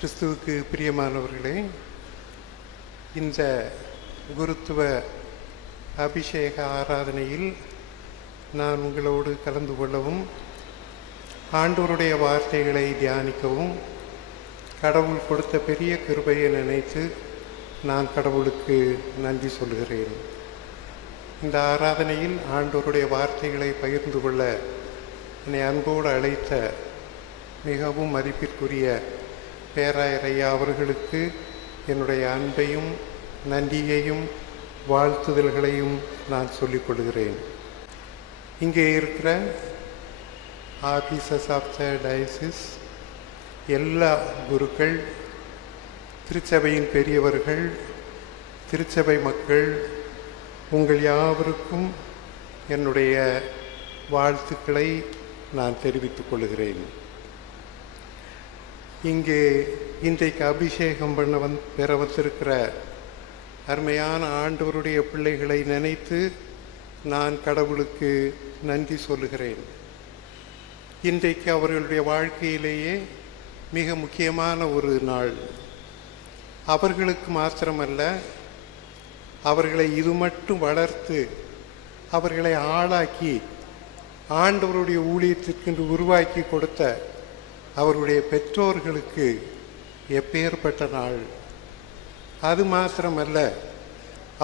கிறிஸ்துவுக்கு பிரியமானவர்களே, இந்த குருத்துவ அபிஷேக ஆராதனையில் நான் உங்களோடு கலந்து கொள்ளவும், ஆண்டவருடைய வார்த்தைகளை தியானிக்கவும், கடவுள் கொடுத்த பெரிய கிருபையை நினைத்து நான் கடவுளுக்கு நன்றி சொல்கிறேன். இந்த ஆராதனையில் ஆண்டவருடைய வார்த்தைகளை பகிர்ந்து கொள்ள என்னை அன்போடு அழைத்த மிகவும் மதிப்பிற்குரிய பேராயர் ஐயா அவர்களுக்கு என்னுடைய அன்பையும் நன்றியையும் வாழ்த்துதல்களையும் நான் சொல்லிக் கொள்கிறேன். இங்கே இருக்கிற ஆபீசர்ஸ் ஆஃப் த டயசிஸ், எல்லா குருக்கள், திருச்சபையின் பெரியவர்கள், திருச்சபை மக்கள், உங்கள் யாவருக்கும் என்னுடைய வாழ்த்துக்களை நான் தெரிவித்துக் கொள்கிறேன். இங்கே இன்றைக்கு அபிஷேகம் பெற வந்திருக்கிற அருமையான ஆண்டவருடைய பிள்ளைகளை நினைத்து நான் கடவுளுக்கு நன்றி சொல்லுகிறேன். இன்றைக்கு அவர்களுடைய வாழ்க்கையிலேயே மிக முக்கியமான ஒரு நாள். அவர்களுக்கு மாத்திரமல்ல, அவர்களை இது மட்டும் வளர்த்து அவர்களை ஆளாக்கி ஆண்டவருடைய ஊழியத்திற்கென்று உருவாக்கி கொடுத்த அவருடைய பெற்றோர்களுக்கு எப்பேற்பட்ட நாள். அது மாத்திரமல்ல,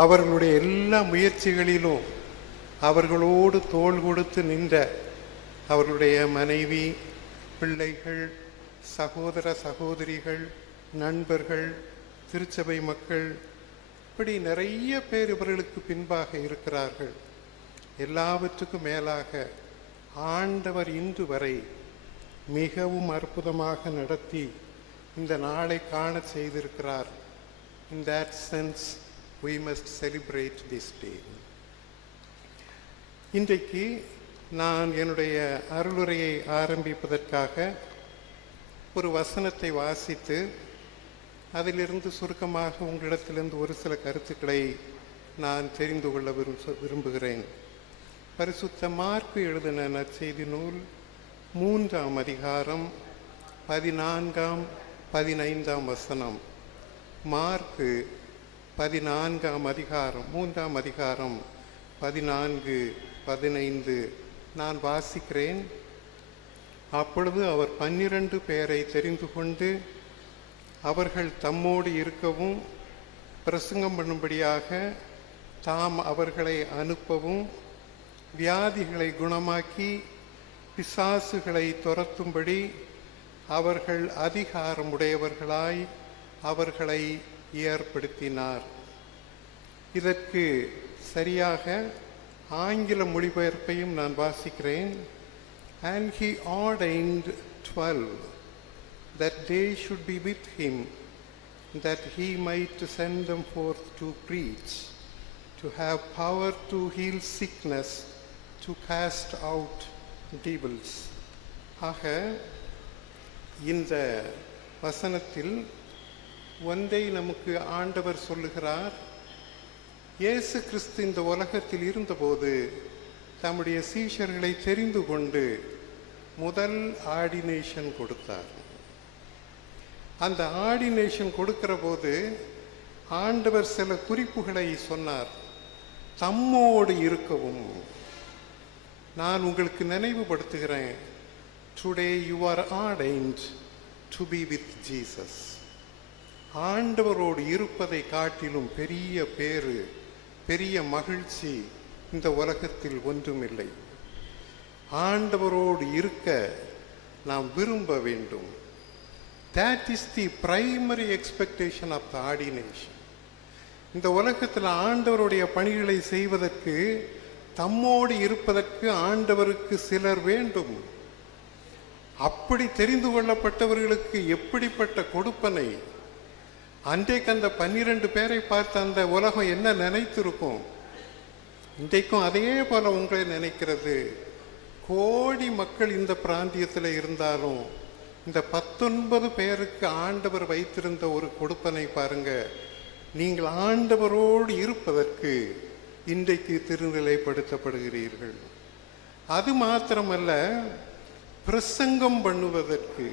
அவர்களுடைய எல்லா முயற்சிகளிலும் அவர்களோடு தோள் கொடுத்து நின்ற அவர்களுடைய மனைவி, பிள்ளைகள், சகோதர சகோதரிகள், நண்பர்கள், திருச்சபை மக்கள், இப்படி நிறைய பேர் இவர்களுக்கு பின்பாக இருக்கிறார்கள். எல்லாவற்றுக்கும் மேலாக ஆண்டவர் இன்று வரை மிகவும் அற்புதமாக நடத்தி இந்த நாளை காண செய்திருக்கிறார். In that sense, we must celebrate this day. இன்றைக்கு நான் என்னுடைய அருளுரையை ஆரம்பிப்பதற்காக ஒரு வசனத்தை வாசித்து அதிலிருந்து சுருக்கமாக உங்களிடத்திலிருந்து ஒரு சில கருத்துக்களை நான் தெரிந்து கொள்ள விரும்புகிறேன். பரிசுத்த மார்க்கு எழுதின நற்செய்தி நூல் 3ஆம் அதிகாரம் 14, 15 வசனம். மார்க்கு 14ஆம் அதிகாரம் 3ஆம் அதிகாரம் 14, 15 நான் வாசிக்கிறேன். அப்பொழுது அவர் 12 பேரை தெரிந்து கொண்டு அவர்கள் தம்மோடு இருக்கவும் பிரசங்கம் பண்ணும்படியாக தாம் அவர்களை அனுப்பவும், வியாதிகளை குணமாக்கி பிசாசுகளை துரத்தும்படி அவர்கள் அதிகாரமுடையவர்களாய் அவர்களை ஏற்படுத்தினார். இதற்கு சரியாக ஆங்கில மொழிபெயர்ப்பையும் நான் வாசிக்கிறேன். And he ordained 12 that they should be with him, that he might send them forth to preach, to have power to heal sickness, to cast out devils. ஆக இந்த வசனத்தில் ஒன்றை நமக்கு ஆண்டவர் சொல்லுகிறார். இயேசு கிறிஸ்து இந்த உலகத்தில் இருந்தபோது தம்முடைய சீஷர்களை தெரிந்து கொண்டு முதல் ஆர்டினேஷன் கொடுத்தார். அந்த ஆர்டினேஷன் கொடுக்கிற போது ஆண்டவர் சில குறிப்புகளை சொன்னார். தம்மோடு இருக்கவும். நான் உங்களுக்கு நினைவுபடுத்துகிறேன். Today you are ordained to be with Jesus. ஆண்டவரோடு இருப்பதை காட்டிலும் பெரிய பேறு, பெரிய மகிழ்ச்சி இந்த உலகத்தில் ஒன்றுமில்லை. ஆண்டவரோடு இருக்க நாம் விரும்ப வேண்டும். That is the primary expectation of the ordination. இந்த உலகத்தில் ஆண்டவருடைய பணிகளை செய்வதற்கு, தம்மோடு இருப்பதற்கு ஆண்டவருக்கு சிலர் வேண்டும். அப்படி தெரிந்து கொள்ளப்பட்டவர்களுக்கு எப்படிப்பட்ட கொடுப்பனை! அன்றைக்கு அந்த 12 பேரை பார்த்து அந்த உலகம் என்ன நினைத்திருக்கும்? இன்றைக்கும் அதே போல உங்களை நினைக்கிறது. கோடி மக்கள் இந்த பிராந்தியத்தில் இருந்தாலும் இந்த 19 பேருக்கு ஆண்டவர் வைத்திருந்த ஒரு கொடுப்பனை பாருங்க. நீங்கள் ஆண்டவரோடு இருப்பதற்கு இன்றைக்கு திருநிலைப்படுத்தப்படுகிறீர்கள். அது மாத்திரமல்ல, பிரசங்கம் பண்ணுவதற்கு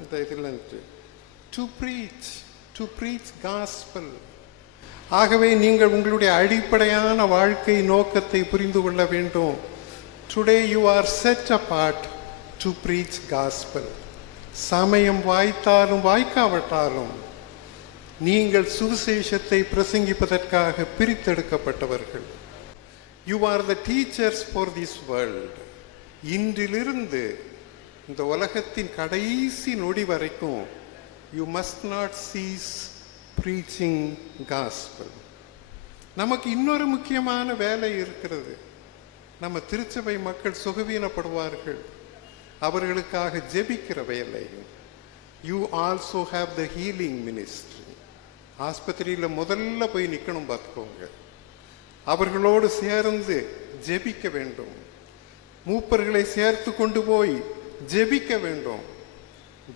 இந்த இதில் to preach gospel. ஆகவே நீங்கள் உங்களுடைய அடிப்படையான வாழ்க்கை நோக்கத்தை புரிந்து கொள்ள வேண்டும். Today you are set apart to preach gospel. சமயம் வாய்த்தாலும் வாய்க்காவிட்டாலும் நீங்கள் சுவிசேஷத்தை பிரசங்கிப்பதற்காக பிரித்தெடுக்கப்பட்டவர்கள். You are the teachers for this world. இன்றிலிருந்து இந்த உலகத்தின் கடைசி நொடி வரைக்கும் you must not cease preaching gospel. நமக்கு இன்னொரு முக்கியமான வேலை இருக்கிறது. நம்ம திருச்சபை மக்கள் சுகவீனப்படுவார்கள், அவர்களுக்காக ஜெபிக்கிற வேலை. You also have the healing ministry. ஆஸ்பத்திரியில் முதல்ல போய் நிற்கணும் பார்த்துக்கோங்க. அவர்களோடு சேர்ந்து ஜெபிக்க வேண்டும். மூப்பர்களை சேர்த்து கொண்டு போய் ஜெபிக்க வேண்டும்.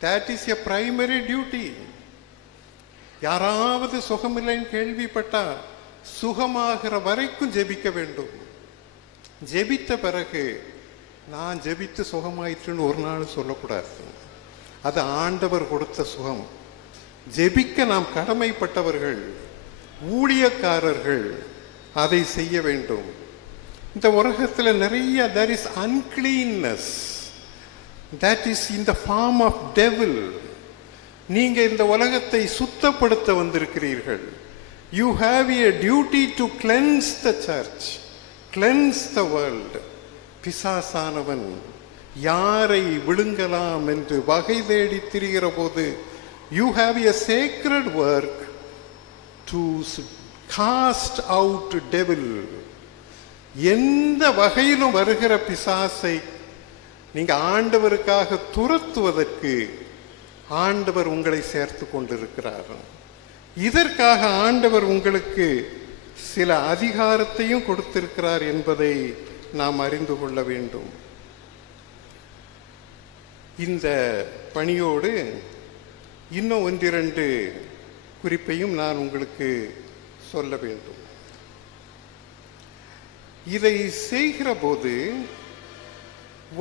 That is a primary duty. யாராவது சுகமில்லைன்னு கேள்விப்பட்டா சுகமாகிற வரைக்கும் ஜெபிக்க வேண்டும். ஜெபித்த பிறகு நான் ஜெபித்து சுகமாயிற்றுன்னு ஒரு நாள் சொல்லக்கூடாது. அது ஆண்டவர் கொடுத்த சுகம். ஜெபிக்க நாம் கடமைப்பட்டவர்கள், ஊழியக்காரர்கள், அதை செய்ய வேண்டும். இந்த உலகத்தில் நிறைய there is uncleanness that is in the form of devil. நீங்க இந்த உலகத்தை சுத்தப்படுத்த வந்திருக்கிறீர்கள். You have a duty to cleanse the church, cleanse the world. பிசாசானவன் யாரை விழுங்கலாம் என்று வகை தேடி திரிகிற போது you have a sacred work to cast out devil. எந்த வகையிலும் வருகிற பிசாசை நீங்க ஆண்டவருக்காக துரத்துவதற்கு ஆண்டவர் உங்களை சேர்த்து கொண்டிருக்கிறார். இதற்காக ஆண்டவர் உங்களுக்கு சில அதிகாரத்தையும் கொடுத்திருக்கிறார் என்பதை நாம் அறிந்து கொள்ள வேண்டும். இந்த பணியோடு இன்னும் ஒன்றிரண்டு குறிப்பையும் நான் உங்களுக்கு சொல்ல வேண்டும். இதை செய்கிற போது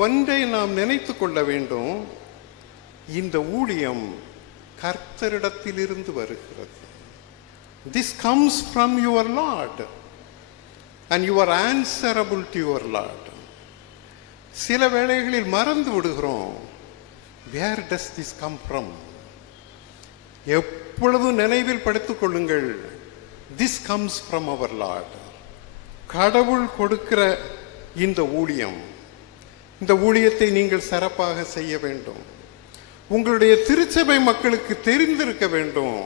ஒன்றை நாம் நினைத்து கொள்ள வேண்டும். இந்த ஊழியம் கர்த்தரிடத்திலிருந்து வருகிறது. This comes from your Lord and you are answerable to your Lord. சில வேளைகளில் மறந்து விடுகிறோம். Where does this come from? எப்பொழுதும் நினைவில் படுத்திக் கொள்ளுங்கள். This comes from our Lord. கடவுள் கொடுக்கிற இந்த ஊழியம், இந்த ஊழியத்தை நீங்கள் சிறப்பாக செய்ய வேண்டும். உங்களுடைய திருச்சபை மக்களுக்கு தெரிந்திருக்க வேண்டும்,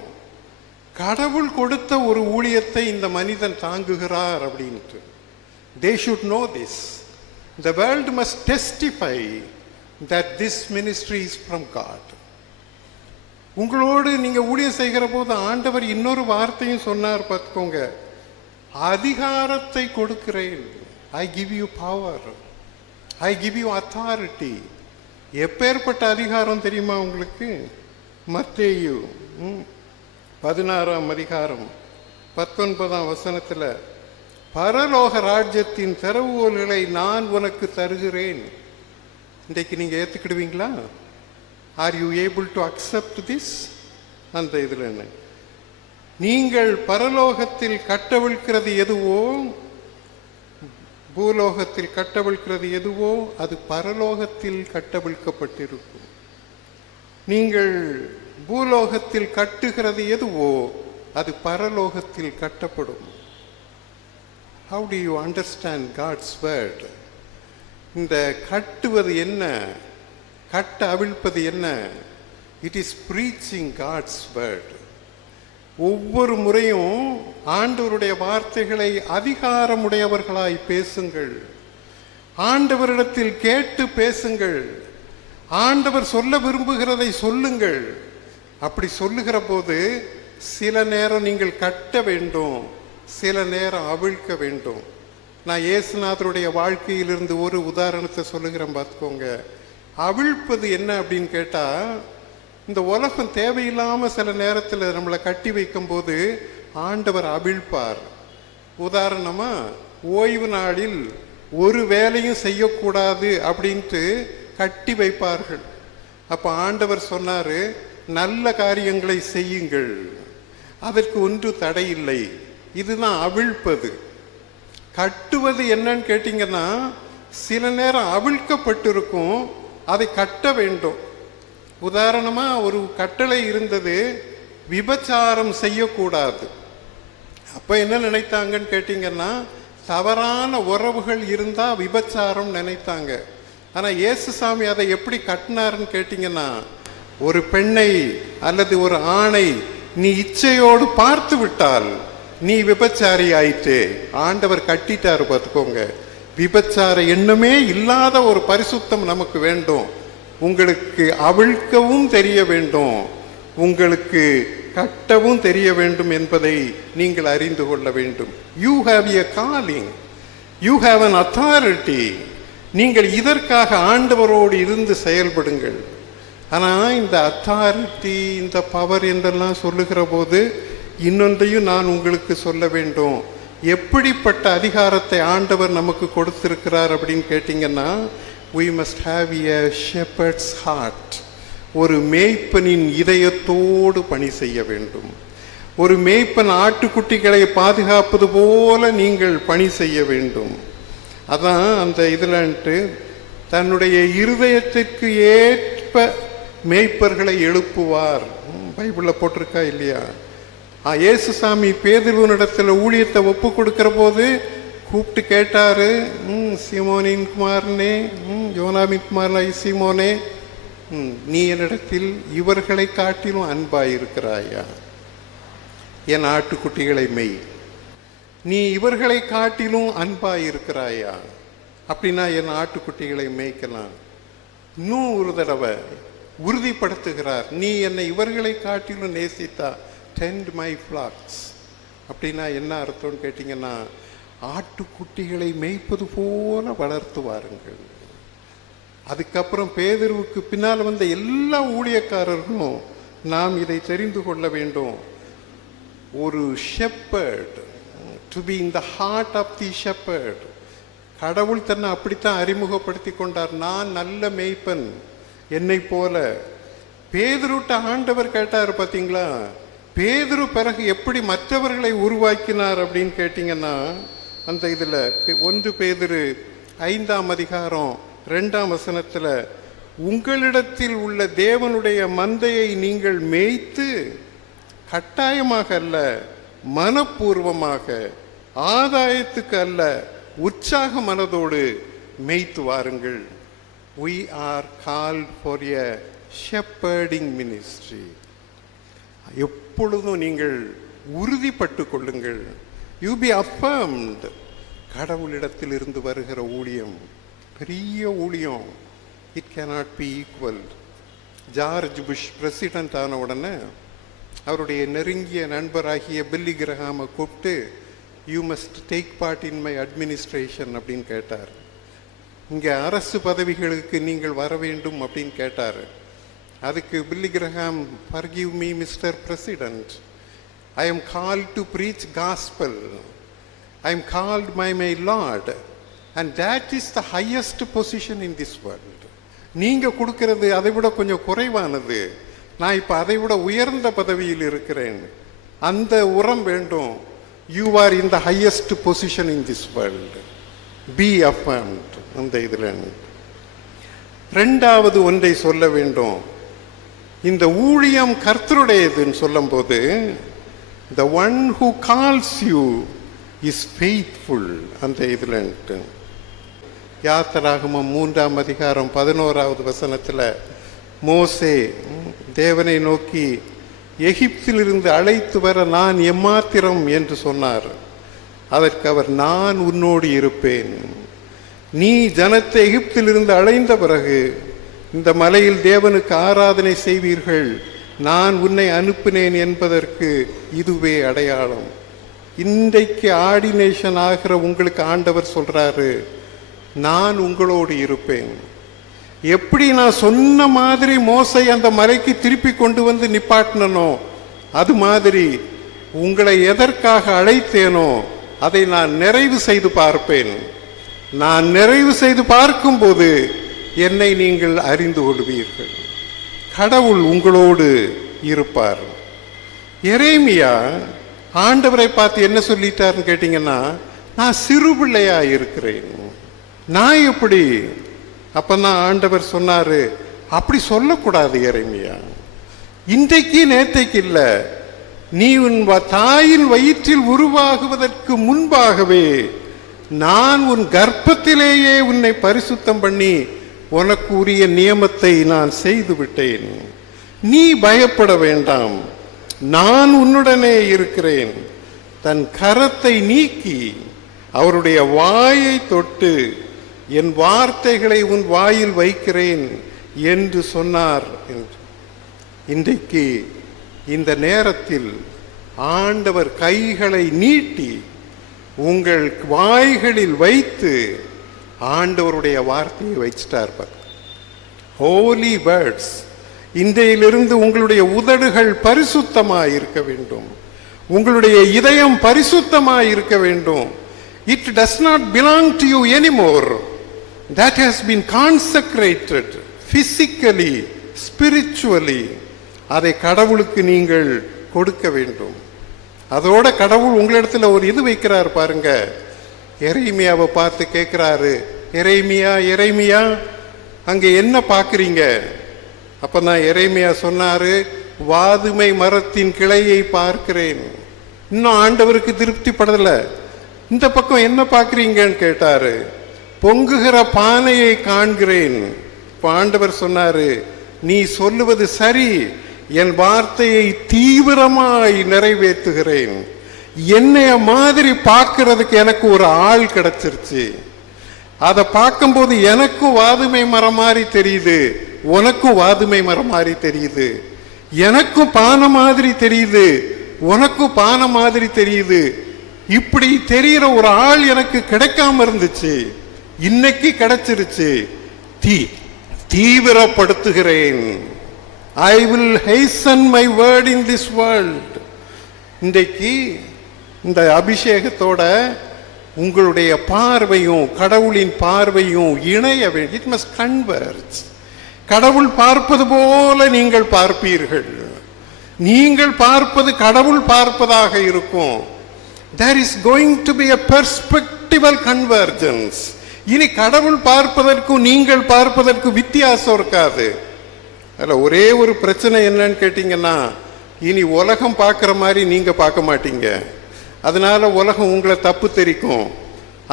கடவுள் கொடுத்த ஒரு ஊழியத்தை இந்த மனிதன் தாங்குகிறார் அப்படின்ட்டு. They should know this. The world must testify that this ministry is from God. உங்களோடு நீங்க ஊழியம் செய்கிற போது ஆண்டவர் இன்னொரு வார்த்தையும் சொன்னார் பார்த்துக்கோங்க. அதிகாரத்தை கொடுக்கிறேன். I give you power. I give you authority. எப்பேற்பட்ட அதிகாரம் தெரியுமா உங்களுக்கு? மத்தேயு 16ஆம் அதிகாரம் 19ஆம் வசனத்துல, பரலோக ராஜ்யத்தின் திறவுகோல்களை நான் உனக்கு தருகிறேன். இன்றைக்கு நீங்க ஏத்துக்கிடுவீங்களா? Are you able to accept this? அந்த இதுல என்ன, நீங்கள் பரலோகத்தில் கட்டவிழ்க்கிறது எதுவோ, பூலோகத்தில் கட்டவிழ்க்கிறது எதுவோ அது பரலோகத்தில் கட்டவிழ்க்கப்பட்டிருக்கும். நீங்கள் பூலோகத்தில் கட்டுகிறது எதுவோ அது பரலோகத்தில் கட்டப்படும். How do you understand God's word? இந்த கட்டுவது என்ன, கட்ட அவிழ்ப்பது என்ன? It is preaching God's word. ஒவ்வொரு முறையும் ஆண்டவருடைய வார்த்தைகளை அதிகாரமுடையவர்களாய் பேசுங்கள். ஆண்டவரிடத்தில் கேட்டு பேசுங்கள். ஆண்டவர் சொல்ல விரும்புகிறதை சொல்லுங்கள். அப்படி சொல்லுகிற போது சில நேரம் நீங்கள் கட்ட வேண்டும், சில நேரம் அவிழ்க்க வேண்டும். நான் இயேசுநாதருடைய வாழ்க்கையிலிருந்து ஒரு உதாரணத்தை சொல்லுகிறேன் பார்த்துக்கோங்க. அவிழ்ப்பது என்ன அப்படின்னு கேட்டா, இந்த உலகம் தேவையில்லாமல் சில நேரத்தில் நம்மளை கட்டி வைக்கும் போது ஆண்டவர் அவிழ்ப்பார். உதாரணமா, ஓய்வு நாளில் ஒரு வேலையும் செய்யக்கூடாது அப்படின்ட்டு கட்டி வைப்பார்கள். அப்போ ஆண்டவர் சொன்னாரு, நல்ல காரியங்களை செய்யுங்கள், அதற்கு ஒன்று தடையில்லை. இதுதான் அவிழ்ப்பது. கட்டுவது என்னன்னு கேட்டீங்கன்னா, சில நேரம் அவிழ்க்கப்பட்டிருக்கும், அதை கட்ட வேண்டும். உதாரணமா ஒரு கட்டளை இருந்தது, விபச்சாரம் செய்யக்கூடாது. அப்ப என்ன நினைத்தாங்கன்னு கேட்டீங்கன்னா, தவறான உறவுகள் இருந்தா விபச்சாரம் நினைத்தாங்க. ஆனா இயேசுசாமி அதை எப்படி கட்டினாருன்னு கேட்டீங்கன்னா, ஒரு பெண்ணை அல்லது ஒரு ஆணை நீ இச்சையோடு பார்த்து விட்டால் நீ விபச்சாரி ஆயிட்டே. ஆண்டவர் கட்டிட்டாரு பார்த்துக்கோங்க. விபச்சார எண்ணமே இல்லாத ஒரு பரிசுத்தம் நமக்கு வேண்டும். உங்களுக்கு அவிழ்க்கவும் தெரிய வேண்டும், உங்களுக்கு கட்டவும் தெரிய வேண்டும் என்பதை நீங்கள் அறிந்து கொள்ள வேண்டும். You have a calling, you have an authority. நீங்கள் இதற்காக ஆண்டவரோடு இருந்து செயல்படுங்கள். ஆனால் இந்த அத்தாரிட்டி, இந்த பவர் என்றெல்லாம் சொல்லுகிற போது இன்னொன்றையும் நான் உங்களுக்கு சொல்ல வேண்டும். எப்படிப்பட்ட அதிகாரத்தை ஆண்டவர் நமக்கு கொடுத்திருக்கிறார் அப்படின்னு கேட்டிங்கன்னா, we must have a shepherd's heart. ஒரு மேய்ப்பனின் இதயத்தோடு பணி செய்ய வேண்டும். ஒரு மேய்ப்பன் ஆட்டுக்குட்டிகளை பாதுகாப்பது போல நீங்கள் பணி செய்ய வேண்டும். அதான் அந்த இதில்ட்டு தன்னுடைய இருதயத்திற்கு ஏற்ப மேய்ப்பர்களை எழுப்புவார். பைபிளில் போட்டிருக்கா இல்லையா? இயேசுசாமி பேதுருவினிடத்தில் ஊழியத்தை ஒப்பு கொடுக்கிற போது கூப்பிட்டு கேட்டாரு, சீமோனின் குமாரனே, யோனாவின் குமாரனாய் சீமோனே, நீ என்னிடத்தில் இவர்களை காட்டிலும் அன்பாயிருக்கிறாயா? என் ஆட்டுக்குட்டிகளை மெய். நீ இவர்களை காட்டிலும் அன்பாயிருக்கிறாயா? அப்படின்னா என் ஆட்டுக்குட்டிகளை மேய்க்கலாம். இன்னும் ஒரு தடவை உறுதிப்படுத்துகிறார், நீ என்னை இவர்களை காட்டிலும் நேசித்தா tend my flocks. அப்படின்னா என்ன அர்த்தம்னு கேட்டிங்கன்னா, ஆட்டுக்குட்டிகளை மேய்ப்பது போல வளர்த்து வாருங்கள். அதுக்கப்புறம் பேதுருவுக்கு பின்னால் வந்த எல்லா ஊழியக்காரர்களும் நாம் இதை தெரிந்து கொள்ள வேண்டும். ஒரு shepherd, to be in the heart of the shepherd. கடவுள் தன்னை அப்படித்தான் அறிமுகப்படுத்தி கொண்டார். நான் நல்ல மேய்ப்பன், என்னை போல. பேதுருட்ட ஆண்டவர் கேட்டார் பார்த்தீங்களா, பேதுரு பிறகு எப்படி மற்றவர்களை உருவாக்கினார் அப்படின்னு கேட்டீங்கன்னா, அந்த இதில் 1 பேதுரு 5ஆம் அதிகாரம் 2ஆம் வசனத்தில், உங்களிடத்தில் உள்ள தேவனுடைய மந்தையை நீங்கள் மேய்த்து கட்டாயமாக அல்ல, மனப்பூர்வமாக, ஆதாயத்துக்கு அல்ல, உற்சாக மனதோடு மேய்த்து வாருங்கள். We are called for a shepherding ministry. எப்பொழுதும் நீங்கள் உறுதிப்பட்டு கொள்ளுங்கள். You B affirmed. கடவுளிடத்தில் இருந்து வருகிற ஊழியம் பெரிய ஊழியம். It cannot be equal. George Bush president ஆன உடனே அவருடைய நெருங்கிய நண்பராகிய பில்லி கிரஹாமை கூப்பிட்டு, you must take part in my administration அப்படின்னு கேட்டார். இங்கே அரசு பதவிகளுக்கு நீங்கள் வர வேண்டும் அப்படின்னு கேட்டார். அதுக்கு பில்லி Graham, forgive me Mr. President, I am called to preach gospel, I am called by my Lord, and that is the highest position in this world. நீங்கள் கொடுக்கிறது அதை விட கொஞ்சம் குறைவானது, நான் இப்போ அதை விட உயர்ந்த பதவியில் இருக்கிறேன், அந்த உரம் வேண்டும். You are in the highest position in this world. Be affirmed. அந்த இதில் ரெண்டாவது ஒன்றை சொல்ல வேண்டும். இந்த ஊழியம் கர்த்தருடையதுன்னு சொல்லும் போது, the one who calls you is faithful. அந்த இதில் யாத்திராகமம் 3ஆம் அதிகாரம் 11ஆவது வசனத்தில் மோசே தேவனை நோக்கி, எகிப்திலிருந்து அழைத்து வர நான் எம்மாத்திரம் என்று சொன்னார். அதற்கு அவர், நான் உன்னோடு இருப்பேன். நீ ஜனத்தை எகிப்திலிருந்து அழைந்த பிறகு இந்த மலையில் தேவனுக்கு ஆராதனை செய்வீர்கள், நான் உன்னை அனுப்பினேன் என்பதற்கு இதுவே அடையாளம். இன்றைக்கு ஆர்டினேஷன் ஆகிற உங்களுக்கு ஆண்டவர் சொல்றாரு, நான் உங்களோடு இருப்பேன். எப்படி நான் சொன்ன மாதிரி மோசை அந்த மலைக்கு திருப்பி கொண்டு வந்து நிப்பாட்டினோ, அது மாதிரி உங்களை எதற்காக அழைத்தேனோ அதை நான் நிறைவு செய்து பார்ப்பேன். நான் நிறைவு செய்து பார்க்கும்போது என்னை நீங்கள் அறிந்து கொள்வீர்கள். கடவுள் உங்களோடு இருப்பார். எரேமியா ஆண்டவரை பார்த்து என்ன சொல்லிட்டாருன்னு கேட்டீங்கன்னா, நான் சிறு பிள்ளையா இருக்கிறேன். நான் எப்படி? அப்பதான் ஆண்டவர் சொன்னாரு, அப்படி சொல்லக்கூடாது எரேமியா. இன்றைக்கு நேற்றைக்கு இல்ல, நீ உன் தாயின் வயிற்றில் உருவாகுவதற்கு முன்பாகவே நான் உன் கர்ப்பத்திலேயே உன்னை பரிசுத்தம் பண்ணி உனக்கு உரிய நியமத்தை நான் செய்து விட்டேன். நீ பயப்பட வேண்டாம், நான் உன்னுடனே இருக்கிறேன். தன் கரத்தை நீக்கி அவருடைய வாயை தொட்டு என் வார்த்தைகளை உன் வாயில் வைக்கிறேன் என்று சொன்னார். இன்றைக்கு இந்த நேரத்தில் ஆண்டவர் கைகளை நீட்டி உங்கள் வாய்களில் வைத்து ஆண்டவருடைய வார்த்தையை வச்சிட்டார். ஹோலி வேர்ட்ஸ். இன்றையிலிருந்து உங்களுடைய உதடுகள் பரிசுத்தமாய் இருக்க வேண்டும், உங்களுடைய இதயம் பரிசுத்தமாய் இருக்க வேண்டும். It does not belong to you anymore. That has been consecrated physically, spiritually. அதை கடவுளுக்கு நீங்கள் கொடுக்க வேண்டும். அதோட கடவுள் உங்களிடத்துல ஒரு இது வைக்கிறார் பாருங்க. எரேமியாவை பார்த்து கேட்கிறாரு, எரேமியா எரேமியா அங்க என்ன பார்க்குறீங்க? அப்பதான் எரேமியா சொன்னாரு, வாதுமை மரத்தின் கிளையை பார்க்கிறேன். இன்னும் ஆண்டவருக்கு திருப்தி படல. இந்த பக்கம் என்ன பார்க்குறீங்கன்னு கேட்டாரு. பொங்குகிற பானையை காண்கிறேன். இப்போ ஆண்டவர் சொன்னாரு, நீ சொல்லுவது சரி, என் வார்த்தையை தீவிரமாய் நிறைவேற்றுகிறேன். என்னைய மாதிரி பார்க்கறதுக்கு எனக்கு ஒரு ஆள் கிடைச்சிருச்சு. அதை பார்க்கும்போது எனக்கும் வாதுமை மரம் மாதிரி தெரியுது, உனக்கும் வாதுமை மரம் மாதிரி தெரியுது. எனக்கும் பானை மாதிரி தெரியுது, உனக்கும் பானை மாதிரி தெரியுது. இப்படி தெரிகிற ஒரு ஆள் எனக்கு கிடைக்காம இருந்துச்சு, இன்னைக்கு கிடைச்சிருச்சு. தீவிரப்படுத்துகிறேன். I will hasten my word in this world. இன்றைக்கு இந்த அபிஷேகத்தோட உங்களுடைய பார்வையும் கடவுளின் பார்வையும் இணைய வேண்டும். It must converge. கடவுள் பார்ப்பது போல நீங்கள் பார்ப்பீர்கள். நீங்கள் பார்ப்பது கடவுள் பார்ப்பதாக இருக்கும். There is going to be a perspectival convergence. இனி கடவுள் பார்ப்பதற்கும் நீங்கள் பார்ப்பதற்கும் வித்தியாசம் இருக்காது. அதில் ஒரே ஒரு பிரச்சனை என்னன்னு கேட்டீங்கன்னா, இனி உலகம் பார்க்குற மாதிரி நீங்க பார்க்க மாட்டீங்க. அதனால உலகம் உங்களை தப்பு தெரிக்கும்.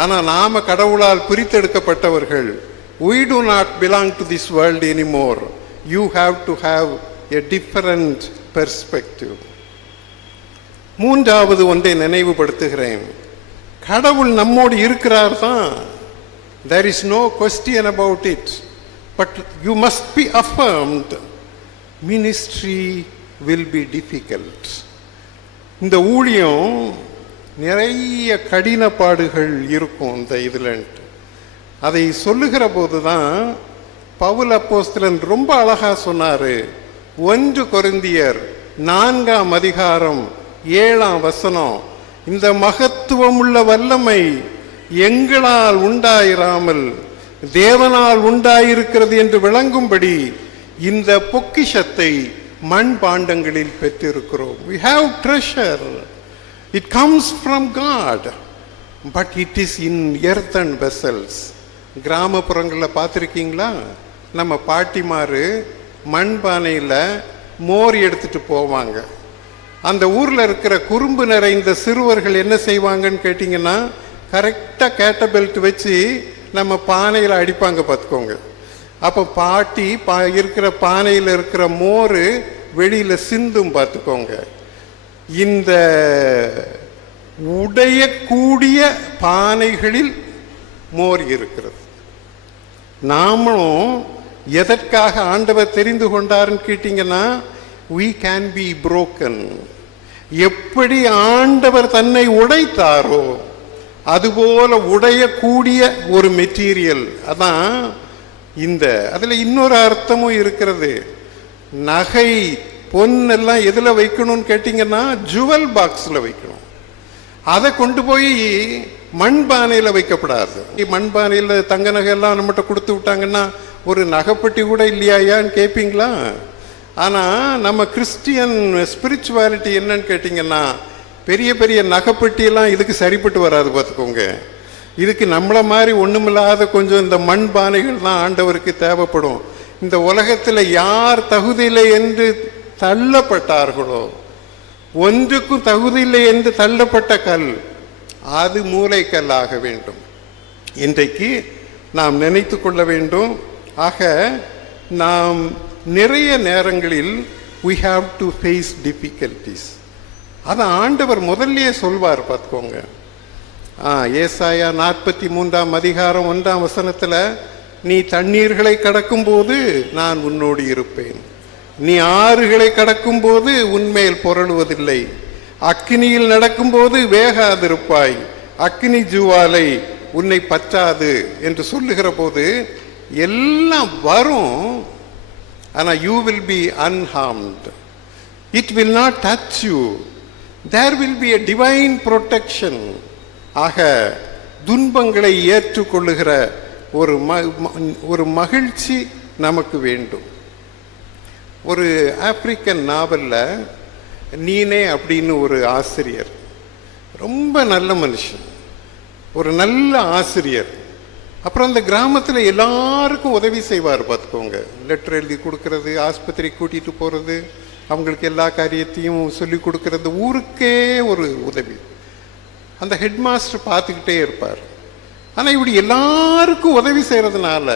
ஆனால் நாம கடவுளால் பிரித்தெடுக்கப்பட்டவர்கள். We do not belong to this world anymore. You have to have a different perspective. மூன்றாவது ஒன்றை நினைவுபடுத்துகிறேன். கடவுள் நம்மோடு இருக்கிறார் தான். There is no question about it. But you must be affirmed. Ministry will be difficult. இந்த ஊழியம் நிறைய கடினப்பாடுகள் இருக்கும். இந்த இதில் அதை சொல்லுகிற போது தான் பவுல் அப்போஸ்தலன் ரொம்ப அழகா சொன்னாரு. 1 கொரிந்தியர் 4ஆம் அதிகாரம் 7ஆம் வசனம், இந்த மகத்துவமுள்ள வல்லமை எங்களால் உண்டாயிராமல் தேவனால் உண்டாயிருக்கிறது என்று விளங்கும்படி இந்த பொக்கிஷத்தை மண் பாண்டங்களில் பெற்றிருக்கிறோம். We have treasure. It comes from God, but it is in earthen vessels. கிராமப்புறங்களில் பார்த்துருக்கீங்களா? நம்ம பாட்டிமாரு மண்பானையில் மோர் எடுத்துட்டு போவாங்க. அந்த ஊரில் இருக்கிற குறும்பு நிறைந்த சிறுவர்கள் என்ன செய்வாங்கன்னு கேட்டிங்கன்னா, கரெக்டாக கேட்ட பெல்ட் வச்சு நம்ம பானையில் அடிப்பாங்க பார்த்துக்கோங்க. அப்போ பாட்டி இருக்கிற பானையில் இருக்கிற மோர் வெளியில் சிந்தும் பார்த்துக்கோங்க. இந்த உடையக்கூடிய பானைகளில் மோர் இருக்கிறது. நாமளும் எதற்காக ஆண்டவர் தெரிந்து கொண்டாருன்னு கேட்டீங்கன்னா, we can be broken. எப்படி ஆண்டவர் தன்னை உடைத்தாரோ அதுபோல உடையக்கூடிய ஒரு மெட்டீரியல். அதான் இந்த அதில் இன்னொரு அர்த்தமும் இருக்கிறது. நகை பொன்னெல்லாம் எதில் வைக்கணும்னு கேட்டிங்கன்னா, ஜுவல் பாக்ஸில் வைக்கணும். அதை கொண்டு போய் மண்பானையில் வைக்கப்படாது. மண்பானையில் தங்க நகையெல்லாம் நம்மகிட்ட கொடுத்து விட்டாங்கன்னா, ஒரு நகைப்பட்டி கூட இல்லையாயான்னு கேட்பீங்களா? ஆனால் நம்ம கிறிஸ்டியன் ஸ்பிரிச்சுவாலிட்டி என்னன்னு கேட்டிங்கன்னா, பெரிய பெரிய நகைப்பெட்டியெல்லாம் இதுக்கு சரிப்பட்டு வராது பார்த்துக்கோங்க. இதுக்கு நம்மளை மாதிரி ஒன்றுமில்லாத கொஞ்சம் இந்த மண் பானைகள் தான் ஆண்டவருக்கு தேவைப்படும். இந்த உலகத்தில் யார் தகுதியில்லை என்று தள்ளப்பட்டார்களோ, ஒன்றுக்கும் தகுதியில்லை என்று தள்ளப்பட்ட கல் அது மூளைக்கல்லாக வேண்டும். இன்றைக்கு நாம் நினைத்து கொள்ள வேண்டும். ஆக நாம் நிறைய நேரங்களில் we have to face difficulties. அதை ஆண்டவர் முதல்லயே சொல்வார் பார்த்துக்கோங்க. ஏசாயா 43:1 நீ தண்ணீர்களை கடக்கும் போது நான் உன்னோடு இருப்பேன், நீ ஆறுகளை கடக்கும் போது உன்மேல் புரளுவதில்லை, அக்கினியில் நடக்கும்போது வேகாதிருப்பாய், அக்கினி ஜுவாலை உன்னை பற்றாது என்று சொல்லுகிற போது எல்லாம் வரும். ஆனால் you will be unharmed. It will not touch you. There will be a divine protection. ஆக துன்பங்களை ஏற்றுக்கொள்ளுகிற ஒரு மகிழ்ச்சி நமக்கு வேண்டும். ஒரு ஆப்பிரிக்கன் நாவலில் நீனே அப்படின்னு ஒரு ஆசிரியர், ரொம்ப நல்ல மனுஷன், ஒரு நல்ல ஆசிரியர். அப்புறம் அந்த கிராமத்தில் எல்லாருக்கும் உதவி செய்வார் பார்த்துக்கோங்க. லெட்டர் எழுதி கொடுக்கறது, ஆஸ்பத்திரி கூட்டிகிட்டு போகிறது, அவங்களுக்கு எல்லா காரியத்தையும் சொல்லி கொடுக்கறது, ஊருக்கே ஒரு உதவி. அந்த ஹெட் மாஸ்டர் பார்த்துக்கிட்டே இருப்பார். ஆனால் இப்படி எல்லாருக்கும் உதவி செய்கிறதுனால,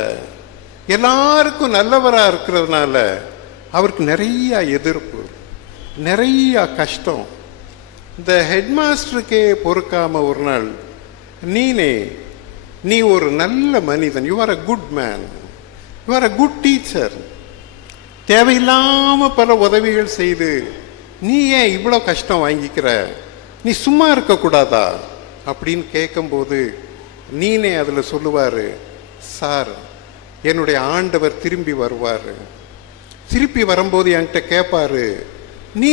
எல்லாருக்கும் நல்லவராக இருக்கிறதுனால அவருக்கு நிறைய எதிர்ப்பு, நிறைய கஷ்டம். இந்த ஹெட் மாஸ்டருக்கே பொறுக்காம ஒரு நாள், நீ ஒரு நல்ல மனிதன், you are a good man, you are a good teacher, தேவையில்லாமல் பல உதவிகள் செய்து நீ ஏன் இவ்வளோ கஷ்டம் வாங்கிக்கிற, நீ சும்மா இருக்கக்கூடாதா அப்படின்னு கேட்கும்போது நீனே அதில் சொல்லுவார், சார் என்னுடைய ஆண்டவர் திரும்பி வருவார், திருப்பி வரும்போது என்கிட்ட கேட்பாரு, நீ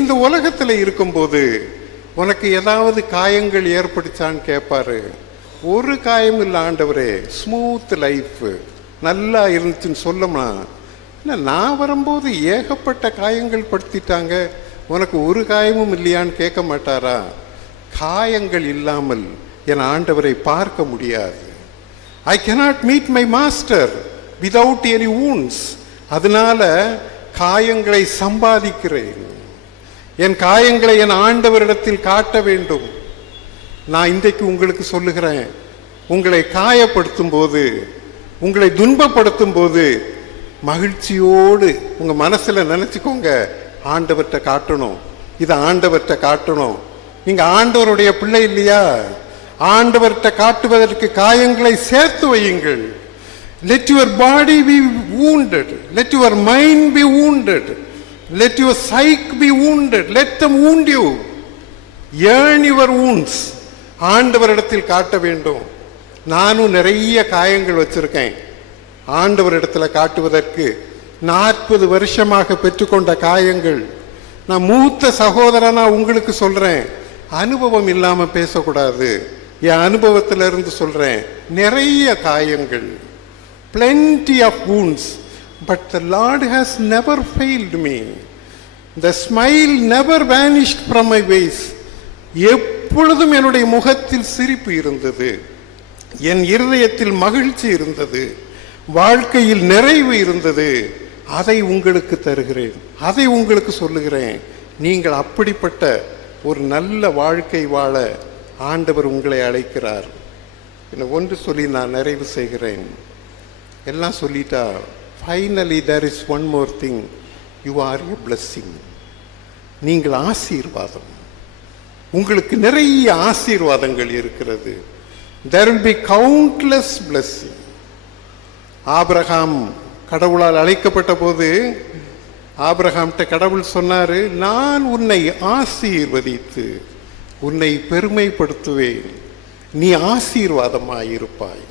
இந்த உலகத்தில் இருக்கும்போது உனக்கு ஏதாவது காயங்கள் ஏற்படுச்சான்னு கேட்பாரு. ஒரு காயம் இல்லை ஆண்டவரே, ஸ்மூத் லைஃப், நல்லா இருந்துச்சுன்னு சொல்லமா. நான் வரும்போது ஏகப்பட்ட காயங்கள் படுத்திட்டாங்க, உனக்கு ஒரு காயமும் இல்லையான்னு கேட்க மாட்டாரா? காயங்கள் இல்லாமல் என் ஆண்டவரை பார்க்க முடியாது. ஐ cannot meet my master without any wounds. அதனால காயங்களை சம்பாதிக்கிறேன், என் காயங்களை என் ஆண்டவரிடத்தில் காட்ட வேண்டும். நான் இன்றைக்கு உங்களுக்கு சொல்லுகிறேன், உங்களை காயப்படுத்தும் போது, உங்களை துன்பப்படுத்தும் போது மகிழ்ச்சியோடு உங்க மனசுல நினைச்சுக்கோங்க, ஆண்டவர்கிட்ட காட்டணும், இதை ஆண்டவர்கிட்ட காட்டணும். நீங்க ஆண்டவருடைய பிள்ளை இல்லையா? ஆண்டவர்கிட்ட காட்டுவதற்கு காயங்களை சேர்த்து வையுங்கள். Let your body be wounded, let your mind be wounded, let your psyche be wounded, let them wound you. Earn your wounds. ஆண்டவரிடத்தில் காட்ட வேண்டும். நானும் நிறைய காயங்கள் வச்சிருக்கேன். ஆண்டவரிடத்தில் காட்டுவதற்கு 40 வருஷமாக பெற்றுக்கொண்ட காயங்கள். நான் மூத்த சகோதரனா உங்களுக்கு சொல்றேன், அனுபவம் இல்லாம பேசக்கூடாது. என் அனுபவத்திலிருந்து சொல்றேன், நிறைய காயங்கள், plenty of wounds, but the Lord has never failed me. The smile never vanished from my face. எப்பொழுதும் என்னுடைய முகத்தில் சிரிப்பு இருந்தது, என் இருதயத்தில் மகிழ்ச்சி இருந்தது, வாழ்க்கையில் நிறைவு இருந்தது. அதை உங்களுக்கு தருகிறேன், அதை உங்களுக்கு சொல்லுகிறேன். நீங்கள் அப்படிப்பட்ட ஒரு நல்ல வாழ்க்கை வாழ ஆண்டவர் உங்களை அழைக்கிறார். ஒன்று சொல்லி நான் நிறைவு செய்கிறேன். எல்லாம் சொல்லிட்டா, finally there is one more thing, you are a blessing. நீங்கள் ஆசீர்வாதம், உங்களுக்கு நிறைய ஆசீர்வாதங்கள் இருக்கிறது. There will be countless blessing. Abraham கடவுளால் அழைக்கப்பட்ட போது ஆபிரகாம்கிட்ட கடவுள் சொன்னாரு, நான் உன்னை ஆசீர்வதித்து உன்னை பெருமைப்படுத்துவேன், நீ ஆசீர்வாதமாயிருப்பாய்.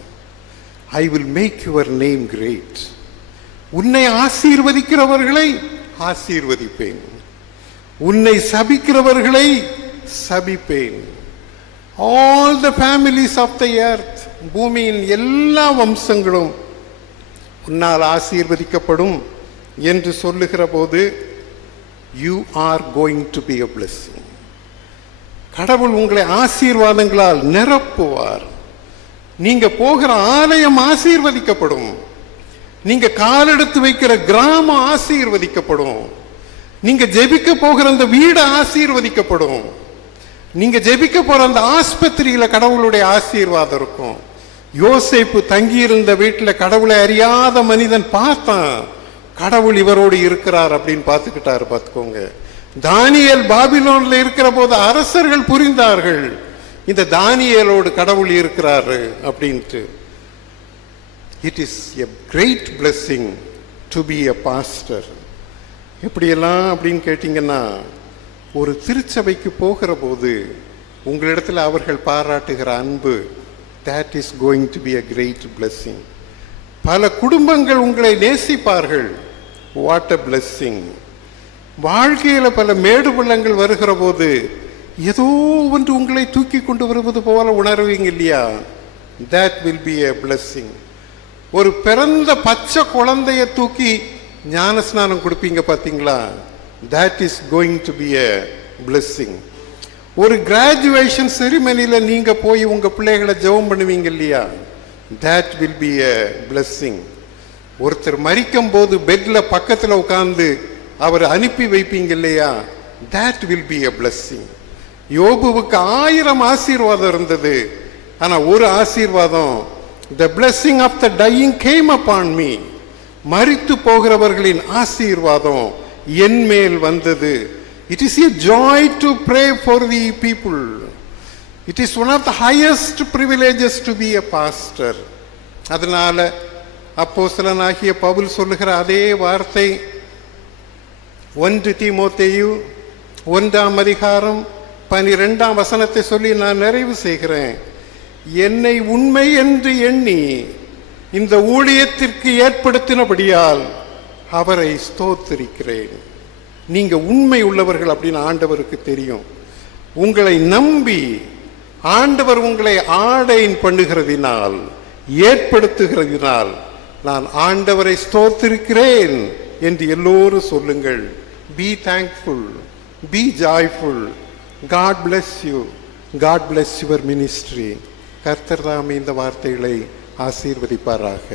I will make your name great. உன்னை ஆசீர்வதிக்கிறவர்களை ஆசீர்வதிப்பேன், உன்னை சபிக்கிறவர்களை சபிப்பேன். All the families of the earth, பூமியின் எல்லா வம்சங்களும் உன்னால் ஆசீர்வதிக்கப்படும் என்று சொல்லுகிற போது you are going to be a blessing. கடவுள் உங்களை ஆசீர்வாதங்களால் நிரப்புவார். நீங்க போகிற ஆலயம் ஆசீர்வதிக்கப்படும். நீங்க காலெடுத்து வைக்கிற கிராமம் ஆசீர்வதிக்கப்படும். நீங்க ஜெபிக்க போகிற அந்த வீடு ஆசீர்வதிக்கப்படும். நீங்க ஜெபிக்க போற அந்த ஆஸ்பத்திரியில கடவுளுடைய ஆசீர்வாதம் இருக்கும். யோசேப்பு தங்கியிருந்த வீட்டில் கடவுளை அறியாத மனிதன் பார்த்தான், கடவுள் இவரோடு இருக்கிறார் அப்படின்னு பார்த்துக்கிட்டாரு. பார்த்துக்கோங்க. தானியேல் பாபிலோன்ல இருக்கிற போது அரசர்கள் புரிந்தார்கள், இந்த தானியேலோடு கடவுள் இருக்கிறாரு அப்படின்ட்டு. It is a great blessing to be a pastor. எப்படியெல்லாம் அப்படின்னு கேட்டீங்கன்னா, ஒரு திருச்சபைக்கு போகிற போது உங்களிடத்துல அவர்கள் பாராட்டுகிற அன்பு, that is going to be a great blessing. பல குடும்பங்கள் உங்களை நேசிப்பார்கள். what a blessing. வாழ்க்கையில பல மேடு பள்ளங்கள் வருகிற போது ஏதோ ஒன்று உங்களை தூக்கி கொண்டு வருவது போல உணர்வீங்க இல்லையா? that will be a blessing. ஒரு பிறந்த பச்சை குழந்தைய தூக்கி ஞான ஸ்நானம் கொடுப்பீங்க பார்த்தீங்களா? that is going to be a blessing. ஒரு கிராஜுவேஷன் செரிமனில நீங்க போய் உங்க பிள்ளைகளை ஜெபம் பண்ணுவீங்க இல்லையா? that will be a blessing. ஒருத்தர் மரிக்கும் போது பெட்ல பக்கத்துல உட்கார்ந்து அவர் அனுப்பி வைப்பீங்க இல்லையா? that will be a blessing. யோபுவுக்கு 1000 ஆசீர்வாதம் இருந்தது, ஆனா ஒரு ஆசீர்வாதம், the blessing of the dying came upon me. மரித்து போகிறவர்களின் ஆசீர்வாதம் என் மேல் வந்தது. It is a joy to pray for the people. It is one of the highest privileges to be a pastor. அதனால அப்போஸ்தலனாகிய பவுல் சொல்லுகிற அதே வார்த்தை 1 தீமோத்தேயு 1:12 சொல்லி நான் நிறைவு செய்கிறேன். என்னை உண்மை என்று எண்ணி இந்த ஊழியத்திற்கு ஏற்படுத்தினபடியால் அவரை ஸ்தோத்திரிக்கிறேன். நீங்க உண்மை உள்ளவர்கள் அப்படின்னு ஆண்டவருக்கு தெரியும். உங்களை நம்பி ஆண்டவர் உங்களை ஆர்டைன் பண்ணுகிறதினால், ஏற்படுத்துகிறதினால் நான் ஆண்டவரை ஸ்தோத்திரிக்கிறேன் என்று எல்லோரும் சொல்லுங்கள். Be thankful, be joyful. God bless you, God bless your ministry. கர்த்தர் தாமே இந்த வார்த்தைகளை ஆசீர்வதிப்பாராக.